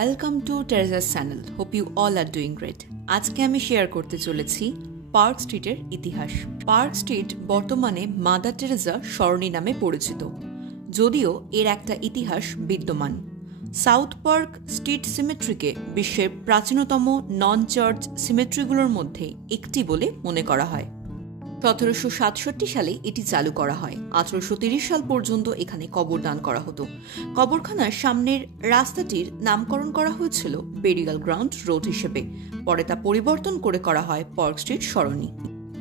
Welcome to Teresa's channel. Hope you all are doing great. আজকে আমি share করতে চলেছি পার্ক স্ট্রিটের ইতিহাস। পার্ক স্ট্রিট বর্তমানে মাদার টেরেজা সরণি নামে পরিচিত, যদিও এর একটা ইতিহাস বিদ্যমান। সাউথ পার্ক স্ট্রিট সিমেট্রিকে বিশ্বের প্রাচীনতম নন চার্চ সিমেট্রিগুলোর মধ্যে একটি বলে মনে করা হয়। 1767 সালে এটি চালু করা হয়। 1830 সাল পর্যন্ত এখানে কবরদান করা হতো। কবরখানার সামনের রাস্তাটির নামকরণ করা হয়েছিল বেরিয়াল গ্রাউন্ড রোড হিসেবে। পরে তা পরিবর্তন করে করা হয় পার্ক স্ট্রিট সরণি।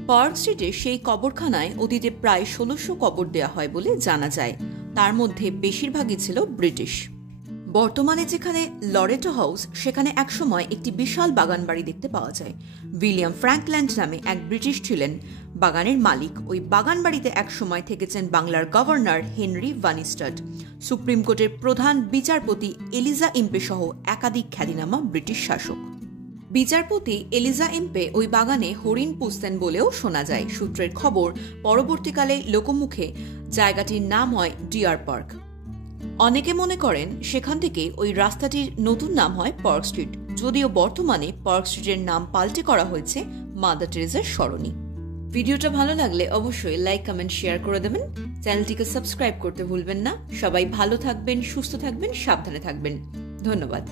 পার্ক স্ট্রিটে সেই কবরখানায় অতীতে প্রায় 1600 কবর দেওয়া হয় বলে জানা যায়। তার মধ্যে বেশিরভাগই ছিল ব্রিটিশ। বর্তমানে যেখানে লরেটো হাউস, সেখানে একসময় একটি বিশাল বাগান বাড়ি দেখতে পাওয়া যায়। উইলিয়াম ফ্র্যাঙ্কল্যান্ড নামে এক ব্রিটিশ ছিলেন বাগানের মালিক। ওই বাগান বাড়িতে একসময় থেকেছেন বাংলার গভর্নর হেনরি ভানিস্টাড, সুপ্রিম কোর্টের প্রধান বিচারপতি এলিজা ইম্পে সহ একাধিক খ্যাতিনামা ব্রিটিশ শাসক। বিচারপতি এলিজা ইম্পে ওই বাগানে হরিণ পুষতেন বলেও শোনা যায়। সূত্রের খবর, পরবর্তীকালে লোকমুখে জায়গাটির নাম হয় ডিয়ার পার্ক। অনেকে মনে করেন সেখান থেকে ওই রাস্তাটির নতুন নাম হয় পার্ক স্ট্রিট, যদিও বর্তমানে পার্ক স্ট্রিটের নাম পাল্টে করা হয়েছে মাদার টেরেজার সরণি। ভিডিওটা ভালো লাগলে অবশ্যই লাইক, কমেন্ট, শেয়ার করে দেবেন। চ্যানেলটিকে সাবস্ক্রাইব করতে ভুলবেন না। সবাই ভালো থাকবেন, সুস্থ থাকবেন, সাবধানে থাকবেন। ধন্যবাদ।